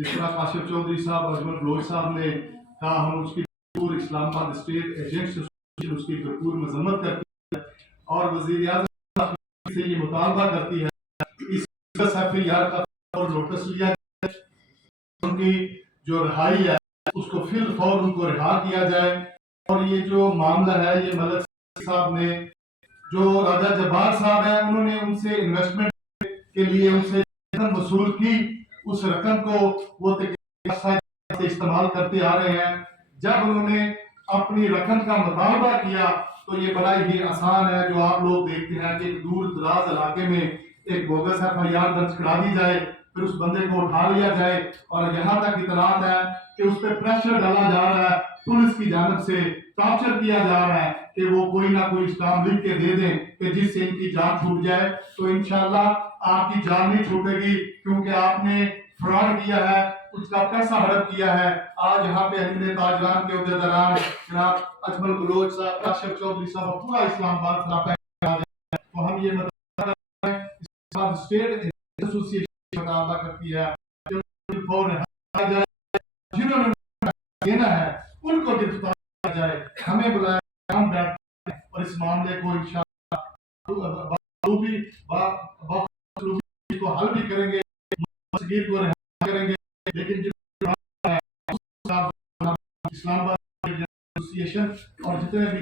जिस तरह काशिफ चौधरी साहब, अजमल बलोच साहब ने कहा, हम उसकी भरपूर इस्लामाबाद स्टेट एजेंट्स एसोसिएशन उसकी भरपूर मजम्मत करती है और वज़ीर आज़म से ये मुतालबा करती है इस FIR का और नोटिस लिया जाए, उनकी जो रिहाई है उसको फिल फौर उनको रिहा किया जाए। और ये जो मामला है, ये मलक साहब ने, जो राजा जब्बार साहब हैं, उन्होंने उनसे इन्वेस्टमेंट के लिए उनसे रकम वसूल की, उस रकम को वो से इस्तेमाल करते आ रहे हैं। जब उन्होंने अपनी रकम का मुतालबा किया तो ये बड़ा ही आसान है, जो आप लोग देखते हैं कि एक दूर दराज इलाके में एक बोगस FIR दर्ज करा दी जाए, फिर उस बंदे को उठा लिया जाए और यहाँ तक इतलात है कि उस पर प्रेशर डाला जा रहा है, पुलिस की जानब से टॉर्चर किया जा रहा है कि वो कोई ना कोई स्टाम्प लिख के दे दें कि जिससे इनकी जान छूट जाए। तो इंशाल्लाह आपकी जान नहीं छूटेगी, क्योंकि आपने फ्रॉड किया है, उसका पैसा हड़प किया है। आज यहाँ पे हमने ताजरान के उहदेदारान जनाब अजमल बलोच साहब, काशिफ चौधरी साहब, पूरा इस्लामाबाद खिलाफ है। तो हम ये स्टेट एसोसिएशन मुतालबा करती है जिन्होंने देना है उनको गिरफ्तार किया जाए, हमें बुलाया, हम बैठते हैं और इस मामले को इंशाअल्लाह को हल भी करेंगे, मस्जिद को रिहा करेंगे। लेकिन जो इस्लामाबाद एसोसिएशन और जितने भी